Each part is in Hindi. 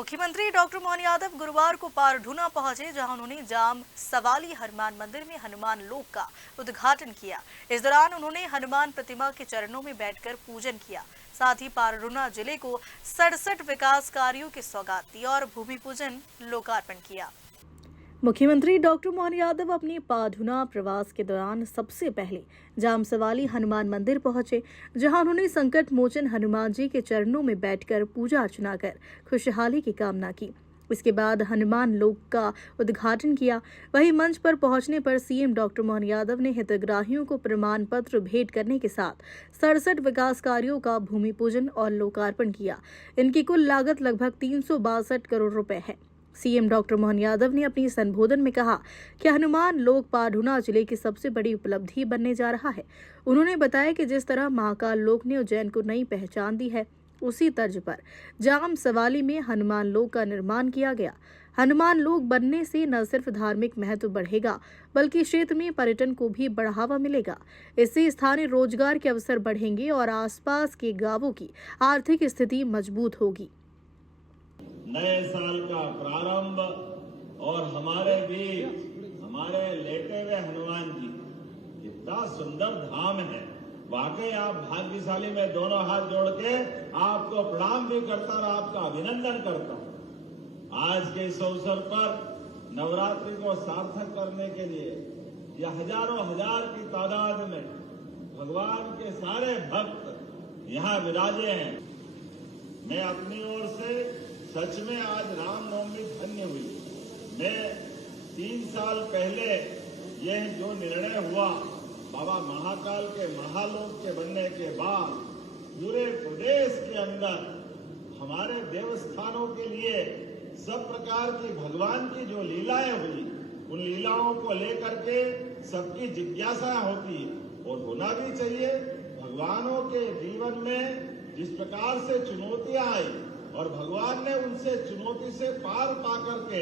मुख्यमंत्री डॉक्टर मोहन यादव गुरुवार को पारढूना पहुंचे, जहां उन्होंने जाम सवाली हनुमान मंदिर में हनुमान लोक का उद्घाटन किया। इस दौरान उन्होंने हनुमान प्रतिमा के चरणों में बैठकर पूजन किया। साथ ही पारढूना जिले को 67 विकास कार्यों की सौगात दी और भूमि पूजन लोकार्पण किया। मुख्यमंत्री डॉक्टर मोहन यादव अपने पारढूना प्रवास के दौरान सबसे पहले जामसवाली हनुमान मंदिर पहुंचे, जहां उन्होंने संकट मोचन हनुमान जी के चरणों में बैठकर पूजा अर्चना कर खुशहाली की कामना की। इसके बाद हनुमान लोक का उद्घाटन किया। वहीं मंच पर पहुंचने पर सीएम डॉक्टर मोहन यादव ने हितग्राहियों को प्रमाण पत्र भेंट करने के साथ 67 विकास कार्यों का भूमि पूजन और लोकार्पण किया। इनकी कुल लागत लगभग 362 करोड़ रुपए है। सीएम डॉक्टर मोहन यादव ने अपने संबोधन में कहा कि हनुमान लोक पारढूना जिले की सबसे बड़ी उपलब्धि बनने जा रहा है। उन्होंने बताया कि जिस तरह महाकाल लोक ने उज्जैन को नई पहचान दी है, उसी तर्ज पर जाम सवाली में हनुमान लोक का निर्माण किया गया। हनुमान लोक बनने से न सिर्फ धार्मिक महत्व बढ़ेगा, बल्कि क्षेत्र में पर्यटन को भी बढ़ावा मिलेगा। इससे स्थानीय रोजगार के अवसर बढ़ेंगे और आसपास के गांवों की आर्थिक स्थिति मजबूत होगी। नए साल का प्रारंभ और हमारे बीच हमारे लेटे हुए हनुमान जी, कितना सुंदर धाम है। वाकई आप भाग्यशाली। मैं दोनों हाथ जोड़ के आपको प्रणाम भी करता और आपका अभिनंदन करता हूं। आज के इस अवसर पर नवरात्रि को सार्थक करने के लिए यह हजारों हजार की तादाद में भगवान के सारे भक्त यहाँ विराजे हैं। मैं अपनी ओर से सच में आज रामनवमी धन्य हुई। मैं 3 साल पहले यह जो निर्णय हुआ बाबा महाकाल के महालोक के बनने के बाद पूरे प्रदेश के अंदर हमारे देवस्थानों के लिए सब प्रकार की भगवान की जो लीलाएं हुई, उन लीलाओं को लेकर के सबकी जिज्ञासा होती है और होना भी चाहिए। भगवानों के जीवन में जिस प्रकार से चुनौतियां आई और भगवान ने उनसे चुनौती से पार पा करके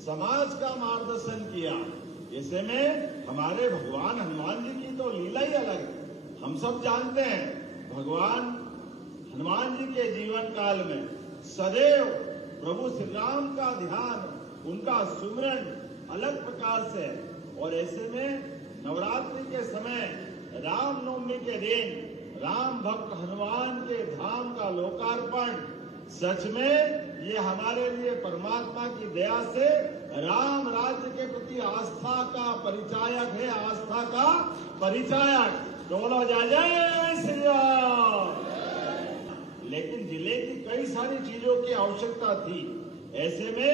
समाज का मार्गदर्शन किया, ऐसे में हमारे भगवान हनुमान जी की तो लीला ही अलग है। हम सब जानते हैं भगवान हनुमान जी के जीवन काल में सदैव प्रभु श्री राम का ध्यान, उनका सुमिरन अलग प्रकार से, और ऐसे में नवरात्रि के समय रामनवमी के दिन राम भक्त हनुमान के धाम का लोकार्पण, सच में ये हमारे लिए परमात्मा की दया से राम राज्य के प्रति आस्था का परिचायक है, आस्था का परिचायक। बोलो जय जय श्री राम। लेकिन जिले की कई सारी चीजों की आवश्यकता थी। ऐसे में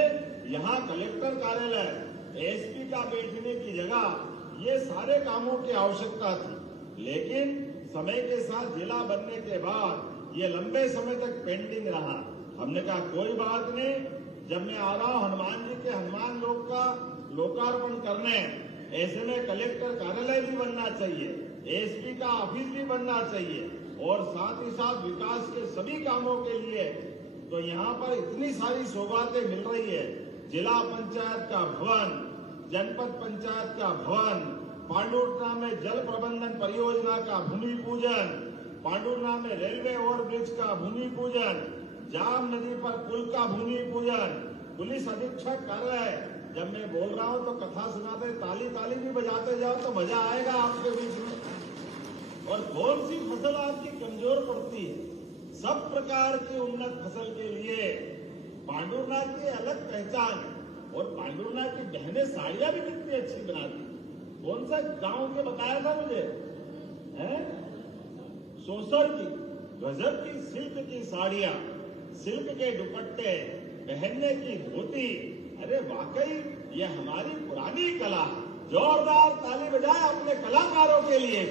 यहाँ कलेक्टर कार्यालय, एसपी का बैठने की जगह, ये सारे कामों की आवश्यकता थी। लेकिन समय के साथ जिला बनने के बाद ये लंबे समय तक पेंडिंग रहा। हमने कहा कोई बात नहीं, जब मैं आ रहा हूं हनुमान जी के हनुमान लोक का लोकार्पण करने, ऐसे में कलेक्टर कार्यालय भी बनना चाहिए, एसपी का ऑफिस भी बनना चाहिए और साथ ही साथ विकास के सभी कामों के लिए तो यहाँ पर इतनी सारी सौगातें मिल रही है। जिला पंचायत का भवन, जनपद पंचायत का भवन, पांडुरना में जल प्रबंधन परियोजना का भूमि पूजन, पांडुरना में रेलवे ओवरब्रिज का भूमि पूजन, जाम नदी पर पुल का भूमि पूजन, पुलिस अधीक्षक कार्यालय। जब मैं बोल रहा हूं तो कथा सुनाते ताली ताली भी बजाते जाओ तो मजा आएगा आपके बीच में। और कौन सी फसल आपकी कमजोर पड़ती है, सब प्रकार की उन्नत फसल के लिए पांडुरना की अलग पहचान है। और पांडुरना की बहनें साड़ियां भी कितनी अच्छी बनाती। कौन सा गांव के बताया था मुझे, सोसर की गजब की सिल्क की साड़ियां, सिल्क के दुपट्टे, पहनने की धोती। अरे वाकई ये हमारी पुरानी कला। जोरदार ताली बजाए अपने कलाकारों के लिए।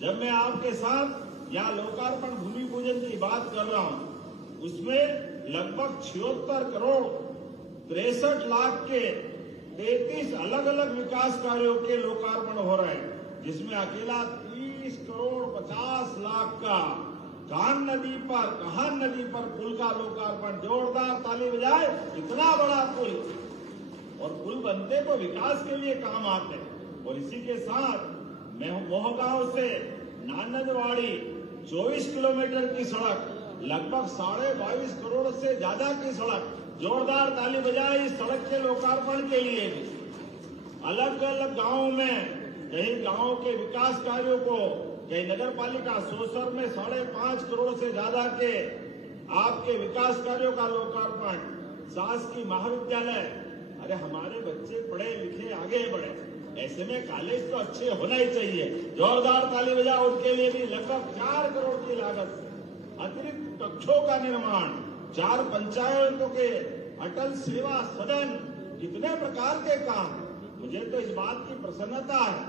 जब मैं आपके साथ यहाँ लोकार्पण भूमि पूजन की बात कर रहा हूं, उसमें लगभग 76 करोड़ 63 लाख के 33 अलग अलग विकास कार्यों के लोकार्पण हो रहे हैं, जिसमें अकेला 30 करोड़ 50 लाख का कान नदी पर पुल का लोकार्पण। जोरदार ताली बजाए, इतना बड़ा पुल। और पुल बनते तो विकास के लिए काम आते हैं। और इसी के साथ मैं मोहगांव से नानंदवाड़ी 24 किलोमीटर की सड़क लगभग 22.5 करोड़ से ज्यादा की सड़क, जोरदार ताली बजाए इस सड़क के लोकार्पण के लिए भी। अलग अलग गांवों में कहीं गांव के विकास कार्यों को, कहीं नगर पालिका सोसर में 5.5 करोड़ से ज्यादा के आपके विकास कार्यों का लोकार्पण, शासकीय महाविद्यालय। अरे हमारे बच्चे पढ़े लिखे आगे बढ़े, ऐसे में कॉलेज तो अच्छे होना ही चाहिए। जोरदार ताली बजाओ उनके लिए भी। लगभग 4 करोड़ की लागत से अतिरिक्त कक्षों का निर्माण, 4 पंचायतों के अटल सेवा सदन, कितने प्रकार के काम। मुझे तो इस बात की प्रसन्नता है,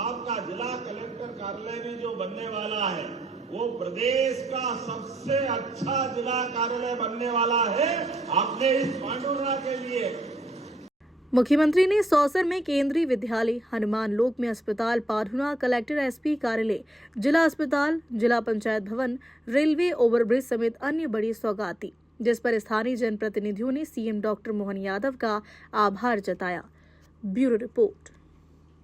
आपका जिला कलेक्टर कार्यालय भी जो बनने वाला है वो प्रदेश का सबसे अच्छा जिला कार्यालय बनने वाला है आपने इस पांडुरंगा के लिए। मुख्यमंत्री ने सौसर में केंद्रीय विद्यालय, हनुमान लोक में अस्पताल, पाढ़ुना कलेक्टर एसपी कार्यालय, जिला अस्पताल, जिला पंचायत भवन, रेलवे ओवरब्रिज समेत अन्य बड़ी सौगात दी, जिस पर स्थानीय जनप्रतिनिधियों ने सीएम डॉक्टर मोहन यादव का आभार जताया। Bureau report.